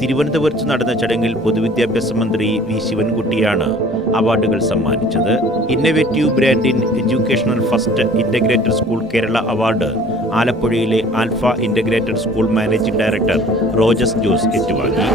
തിരുവനന്തപുരത്ത് നടന്ന ചടങ്ങിൽ പൊതുവിദ്യാഭ്യാസ മന്ത്രി വി ശിവൻകുട്ടിയാണ് അവാർഡുകൾ സമ്മാനിച്ചത്. Innovative brand in educational first integrated school Kerala award ആലപ്പുഴയിലെ Alpha integrated school managing director Rojas Jose ഏറ്റുവാങ്ങി.